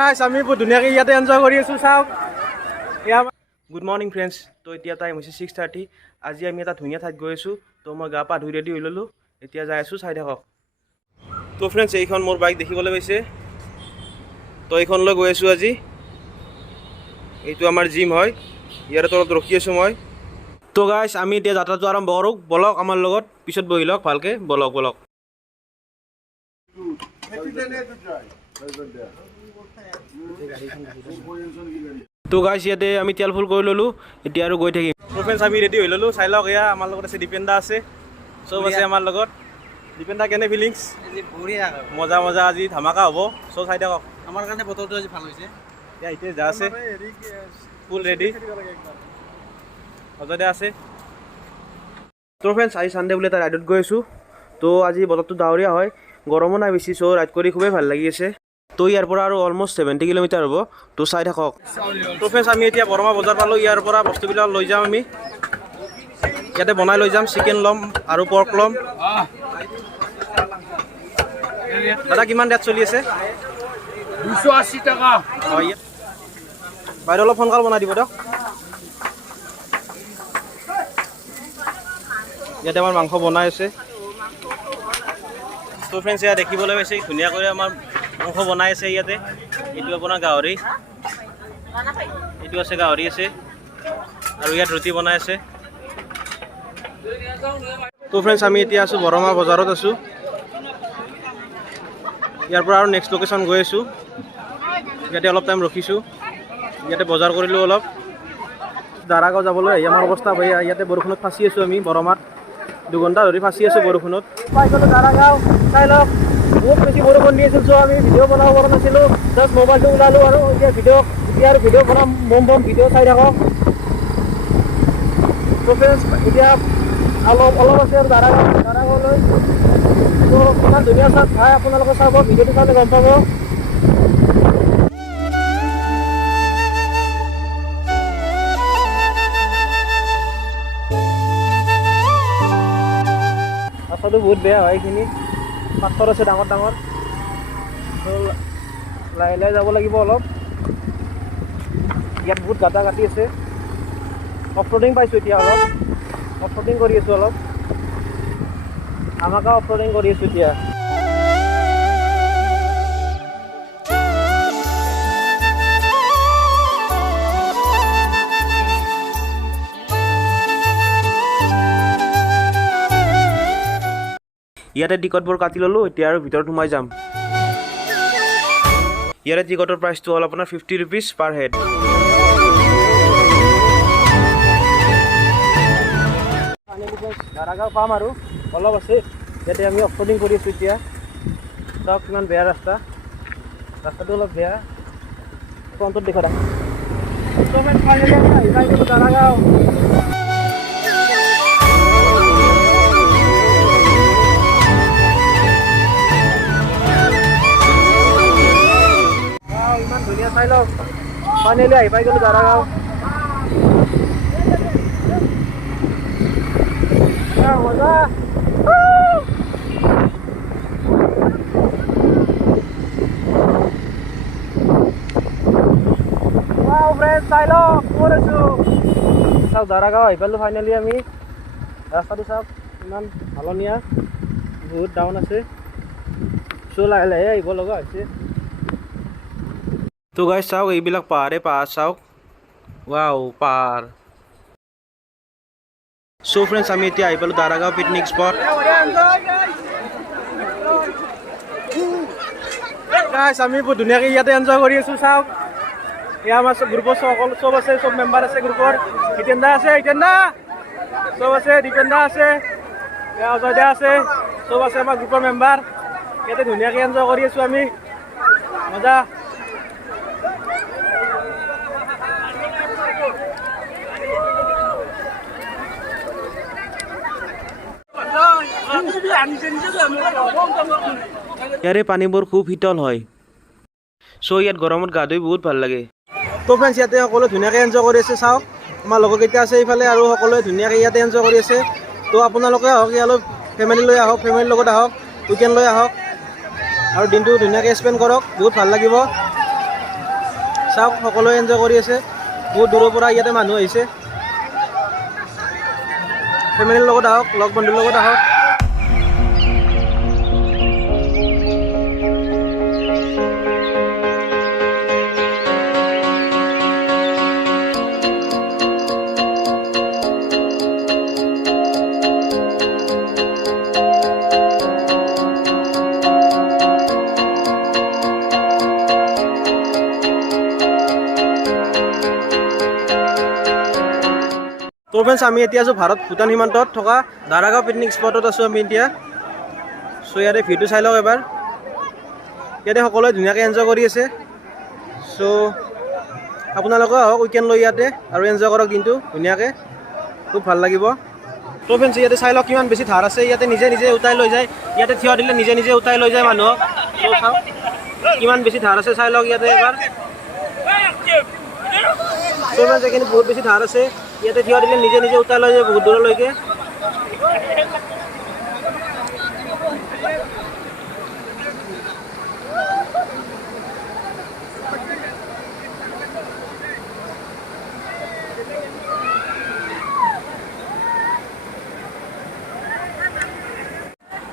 আমি বহুত ধুনীয়াকৈ ইয়াতে এনজয় কৰি আছোঁ চাওক। Good morning friends. তো এতিয়া টাইম হৈছে 6:30। আজি আমি এটা ধুনীয়া ঠাইত গৈ আছোঁ। তো মই গা পা ধুই ৰেডি হৈ ল'লোঁ, এতিয়া যাই আছোঁ, চাই থাকক। তো ফ্ৰেণ্ডছ এইখন মোৰ বাইক দেখিবলৈ পাইছে। তো এইখনলৈ গৈ আছোঁ আজি। এইটো আমাৰ জিম হয়, ইয়াৰ তলত ৰখি আছোঁ মই। তো গাইছ আমি এতিয়া যাত্ৰাটো আৰম্ভ কৰোঁ, বলক আমাৰ লগত, পিছত বহি লওক ভালকৈ, বলক বলক। তো গাইছ ইয়াতে আমি তেল ফুল কৰি ল'লোঁ, এতিয়া আৰু গৈ থাকিম। তো ফ্ৰেণ্ডছ আমি ৰেডি হৈ ল'লোঁ, চাই লওক। এয়া আমাৰ লগত আছে দীপেন দা আছে, চব আছে আমাৰ লগত। দীপেন দা কেনে ফিলিংছ? মজা মজা, আজি ধামাকা হ'ব, চব চাই থাকক। আমাৰ কাৰণে বতৰটো আজি ভাল হৈছে। এতিয়া যা আছে ফুল ৰেডি, সজাতে আছে। তো ফ্ৰেণ্ডছ আজি চানডে বুলি এটা ৰাইডত গৈ আছোঁ। তো আজি বতৰটো ডাৱৰীয়া হয়, গৰমো নাই বেছি, চ' ৰাইড কৰি খুবেই ভাল লাগি আছে। তো ইয়াৰ পৰা আৰু অলমষ্ট 70 কিলোমিটাৰ হ'ব, তো চাই থাকক। তো ফ্ৰেণ্ডছ আমি এতিয়া বৰমা বজাৰ পালোঁ, ইয়াৰ পৰা বস্তুবিলাক লৈ যাম আমি, ইয়াতে বনাই লৈ যাম। চিকেন ল'ম আৰু পৰ্ক ল'ম। দাদা কিমান ৰেট চলি আছে? 280 টাকা। হয়, বাইদেউ অলপ সোনকাল বনাই দিব দিয়ক। ইয়াতে আমাৰ মাংস বনাই আছে। তো ফ্ৰেণ্ডছ এয়া দেখিবলৈ পাইছে, ধুনীয়াকৈ আমাৰ মাংস বনাই আছে ইয়াতে। এইটো আপোনাৰ গাহৰি, এইটো আছে গাহৰি আছে, আৰু ইয়াত ৰুটি বনাই আছে। তো ফ্ৰেণ্ডছ আমি এতিয়া আছোঁ বৰমা বজাৰত আছোঁ। ইয়াৰ পৰা আৰু নেক্সট লোকেশ্যন গৈ আছোঁ। ইয়াতে অলপ টাইম ৰখিছোঁ, ইয়াতে বজাৰ কৰিলোঁ অলপ। দাৰাগাঁও যাবলৈ আহি আমাৰ অৱস্থা বেয়া, ইয়াতে বৰষুণত ফাঁচি আছোঁ আমি বৰমাত, 2 ঘণ্টা ধৰি ফাঁচি আছোঁ বৰষুণত। পাই গ'লোঁ দাৰাগাঁও, চাই লওক বহুত বেছি বৰষুণ দি আছিল। চ' আমি ভিডিঅ' বনাব পৰা নাছিলোঁ, জাষ্ট মোবাইলটো ওলালোঁ আৰু এতিয়া ভিডিঅ' বনাম, বম ভিডিঅ' চাই থাকক। চ' ফ্ৰেণ্ডছ এতিয়া অলপ আছে আৰু দাৰাগাঁৱলৈ। ত' ইমান ধুনীয়া চাওক, ভাই আপোনালোকে চাব, ভিডিঅ'টো চালে গম পাব। ৰাস্তাটো বহুত বেয়া হয়, এইখিনি পাথৰ আছে ডাঙৰ ডাঙৰ, লাহে লাহে যাব লাগিব অলপ। ইয়াত বহুত গাঁটা কাটি আছে। অফ ৰ'ডিং পাইছোঁ এতিয়া, অলপ অফ ৰ'ডিং কৰি আছোঁ, অলপ আমাকে অফ ৰ'ডিং কৰি আছোঁ এতিয়া। ইয়াতে টিকটবোৰ কাটি ল'লোঁ, এতিয়া আৰু ভিতৰত সোমাই যাম। ইয়াতে টিকটৰ প্ৰাইচটো হ'ল আপোনাৰ 50 ৰুপিজ পাৰ হেড। দাৰাগাঁও পাম আৰু অলপ আছে, ইয়াতে আমি অফ ৰ'ডিং কৰি আছোঁ এতিয়া। চাওক কিমান বেয়া ৰাস্তাটো অলপ বেয়া, ফ্ৰণ্টত দেখা দাম। দাৰাগাঁও ইমান ধুনীয়া, চাই লওক ফাইনেলি আহি পাই গ'লোঁ দাৰাগাঁও। মজা ফ্ৰেণ্ডছ, চাই লওক ক'ত আছোঁ। চাওক দাৰাগাঁও আহি পালোঁ ফাইনেলি আমি। ৰাস্তাটো চাওক ইমান হালনীয়া, বহুত ডাউন আছে, চ' লাহে লাহে আহিব লগা হৈছে। তো গাইছ চাওক এইবিলাক পাহাৰ চাওক, ৱাও পাহাৰ। চ' ফ্ৰেণ্ডছ আমি এতিয়া আহি পালোঁ দাৰাগাঁও পিকনিক স্পট। গাইছ আমি বহুত ধুনীয়াকৈ ইয়াতে এনজয় কৰি আছোঁ, চাওক এয়া আমাৰ গ্ৰুপৰ চব আছে, চব মেম্বাৰ আছে গ্ৰুপৰ। হিতেন দা আছে, চব আছে, দীপেন দা আছে, অজয় দা আছে, চব আছে আমাৰ গ্ৰুপৰ মেম্বাৰ। ইয়াতে ধুনীয়াকৈ এনজয় কৰি আছোঁ আমি, মজা। ইয়াৰে পানীবোৰ খুব শীতল হয়, চ' ইয়াত গৰমত গা ধুই বহুত ভাল লাগে। তো ফ্ৰেণ্ডছ ইয়াতে সকলোৱে ধুনীয়াকৈ এনজয় কৰি আছে, চাওক আমাৰ লগৰকেইটা আছে এইফালে, আৰু সকলোৱে ধুনীয়াকৈ ইয়াতে এনজয় কৰি আছে। তো আপোনালোকে আহক ইয়ালৈ, ফেমিলি লৈ আহক, ফেমিলিৰ লগত আহক, উইকেণ্ড লৈ আহক, আৰু দিনটো ধুনীয়াকৈ স্পেণ্ড কৰক, বহুত ভাল লাগিব। চাওক সকলোৱে এনজয় কৰি আছে। বহুত দূৰৰ পৰা ইয়াতে মানুহ আহিছে। ফেমিলিৰ লগত আহক, লগ বন্ধুৰ লগত আহক। তো ফ্ৰেণ্ডছ, আমি এতিয়া আছোঁ ভাৰত ভূটান সীমান্তত থকা দাৰাগাঁও পিকনিক স্পটত আছোঁ আমি এতিয়া। চ' ইয়াতে ভিউটো চাই লওক এবাৰ। ইয়াতে সকলোৱে ধুনীয়াকৈ এনজয় কৰি আছে। চ' আপোনালোকেও আহক উইকেণ্ড লৈ ইয়াতে আৰু এনজয় কৰক দিনটো ধুনীয়াকৈ, খুব ভাল লাগিব। তো ফ্ৰেণ্ডছ, ইয়াতে চাই লওক কিমান বেছি ধাৰ আছে। ইয়াতে নিজে নিজে উটাই লৈ যায়। ইয়াতে থিয় দিলে নিজে নিজে উটাই লৈ যায় মানুহক। চ' চাওক কিমান বেছি ধাৰ আছে, চাই লওক ইয়াতে এবাৰ। চ' ফ্ৰেণ্ডছ, এইখিনি বহুত বেছি ধাৰ আছে। ইয়াতে থিয় দিলে নিজে নিজে উটাই লৈ যায় বহুত দূৰলৈকে।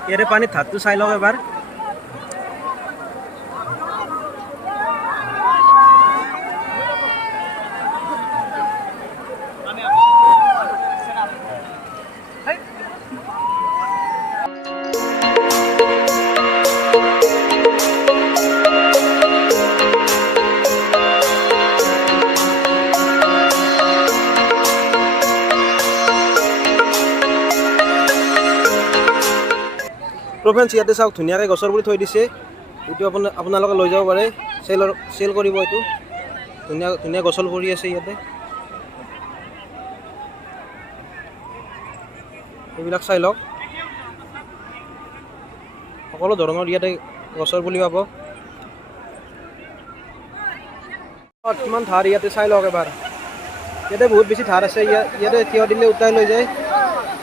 ইয়াতে পানীত ধাৰটো চাই লওক এবাৰ। তো ফ্ৰেণ্ডছ, ইয়াতে চাওক ধুনীয়াকৈ গছৰ পুলি থৈ দিছে। এইটো আপোনালোকে লৈ যাব পাৰে, চেল কৰিব। এইটো ধুনীয়া ধুনীয়া গছৰ পুলি আছে ইয়াতে। এইবিলাক চাই লওক, সকলো ধৰণৰ ইয়াতে গছৰ পুলি পাব। কিমান ধাৰ ইয়াতে চাই লওক এবাৰ। ইয়াতে বহুত বেছি ধাৰ আছে। ইয়াতে থিয় দিলে উটাই লৈ যায়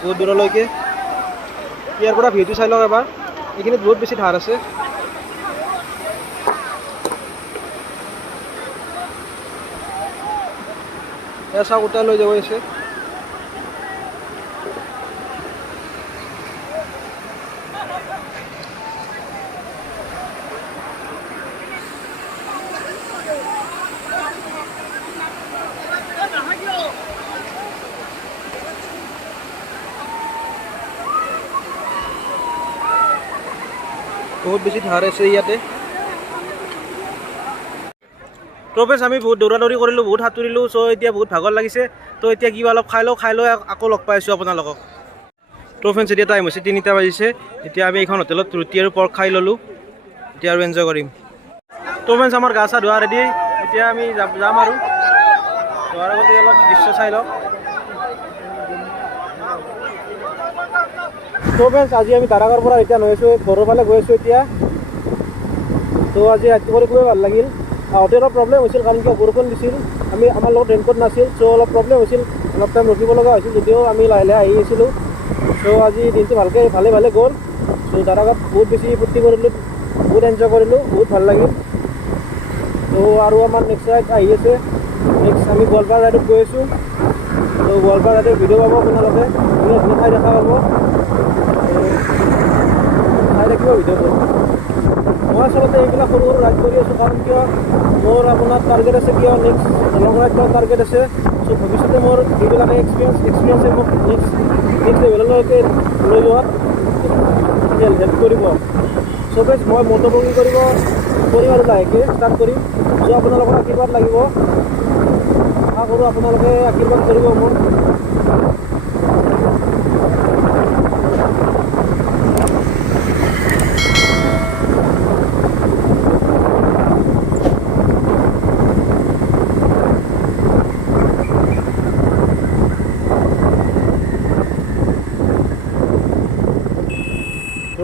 বহুত দূৰলৈকে। ইয়াৰ পৰা ভিউটো চাই লওক এবাৰ। এইখিনিত বহুত বেছি ধাৰ আছে। এয়া চাওক উটাই লৈ যাব আছে। বহুত বেছি ধাৰ আছে ইয়াতে। তো ফ্ৰেণ্ডছ, আমি বহুত দৌৰা-দৌৰি কৰিলোঁ, বহুত সাঁতুৰিলোঁ। চ' এতিয়া বহুত ভাগৰ লাগিছে। তো এতিয়া কিবা অলপ খাই লৈ আকৌ লগ পাইছোঁ আপোনালোকক। তো ফ্ৰেণ্ডছ, এতিয়া টাইম হৈছে 3টা বাজিছে। এতিয়া আমি এইখন হোটেলত ৰুটি আৰু পৰ্ক খাই ল'লোঁ। এতিয়া আৰু এনজয় কৰিম। তো ফ্ৰেণ্ডছ, আমাৰ গা চা ধোৱা ৰেডি। এতিয়া আমি যাম আৰু যোৱাৰ আগতে অলপ দৃশ্য চাই লওক। তো ফ্ৰেণ্ডছ, আজি আমি দাৰাগাঁৱৰ পৰা ৰিটাৰ্ণ হৈ আছোঁ, ঘৰৰ ফালে গৈ আছোঁ এতিয়া। তো আজি ৰাতি কৰি খুবেই ভাল লাগিল। আহোঁতে অলপ প্ৰব্লেম হৈছিল, কাৰণ কিয় বৰষুণ দিছিল। আমাৰ লগত ৰেইনকোট নাছিল। চ' অলপ প্ৰব্লেম হৈছিল, অলপ টাইম ৰখিব লগা হৈছিল, যদিও আমি লাহে লাহে আহি আছিলোঁ। চ' আজি দিনটো ভালে গ'ল। চ' দাৰাগাঁৱত বহুত বেছি ফূৰ্তি কৰিলোঁ, বহুত এনজয় কৰিলোঁ, বহুত ভাল লাগিল। তো আৰু আমাৰ নেক্সট ৰাইড আহি আছে। নেক্সট আমি গোৱালপাৰা ৰাইডত গৈ আছোঁ। তো গোৱালপাৰা ৰাইডৰ ভিডিঅ' পাব আপোনালোকে, ধুনীয়া ধুনীয়া ঠাই দেখা পাব। চাই থাকিব ভিডিঅ'টো। মই আচলতে এইবিলাক সৰু সৰু ৰাইড কৰি আছোঁ, কাৰণ কিয় মোৰ আপোনাৰ টাৰ্গেট আছে, কিয় নেক্সট লং ৰাইড কৰাৰ টাৰ্গেট আছে। চ' ভৱিষ্যতে মোৰ এইবিলাকে এক্সপিৰিয়েঞ্চে মোক নেক্সট লেভেললৈকে লৈ যোৱাত হেল্প কৰিব। চ' ফ্ৰেণ্ডছ, মই মটো ব্লগিং কৰিম আৰু লাহেকৈ ষ্টাৰ্ট কৰিম। চ' আপোনালোকৰ আশীৰ্বাদ লাগিব। আশা কৰোঁ আপোনালোকে আশীৰ্বাদ কৰিব মোক।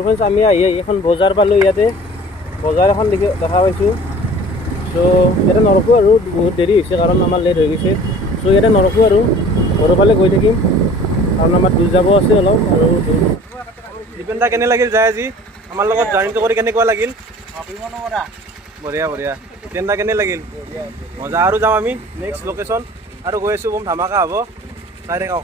ফ্ৰেণ্ডছ, আমি আহি এখন বজাৰ পালোঁ। ইয়াতে বজাৰ এখন দেখা পাইছোঁ। চ' ইয়াতে নৰখোঁ আৰু, বহুত দেৰি হৈছে কাৰণ আমাৰ লেট হৈ গৈছে। চ' ইয়াতে নৰখোঁ আৰু ঘৰৰ ফালে গৈ থাকিম, কাৰণ আমাৰ দূৰ যাব আছে অলপ। আৰু দীপেন দা, কেনে লাগিল যায় আজি আমাৰ লগত জাৰ্ণিটো কৰি? কেনেকুৱা লাগিল? বঢ়িয়া বঢ়িয়া। তেন্তা কেনে লাগিল মজা আৰু যাম আমি নেক্সট লোকেশ্যন আৰু গৈ আছোঁ বম ধামাকা হ'ব চাই থাকক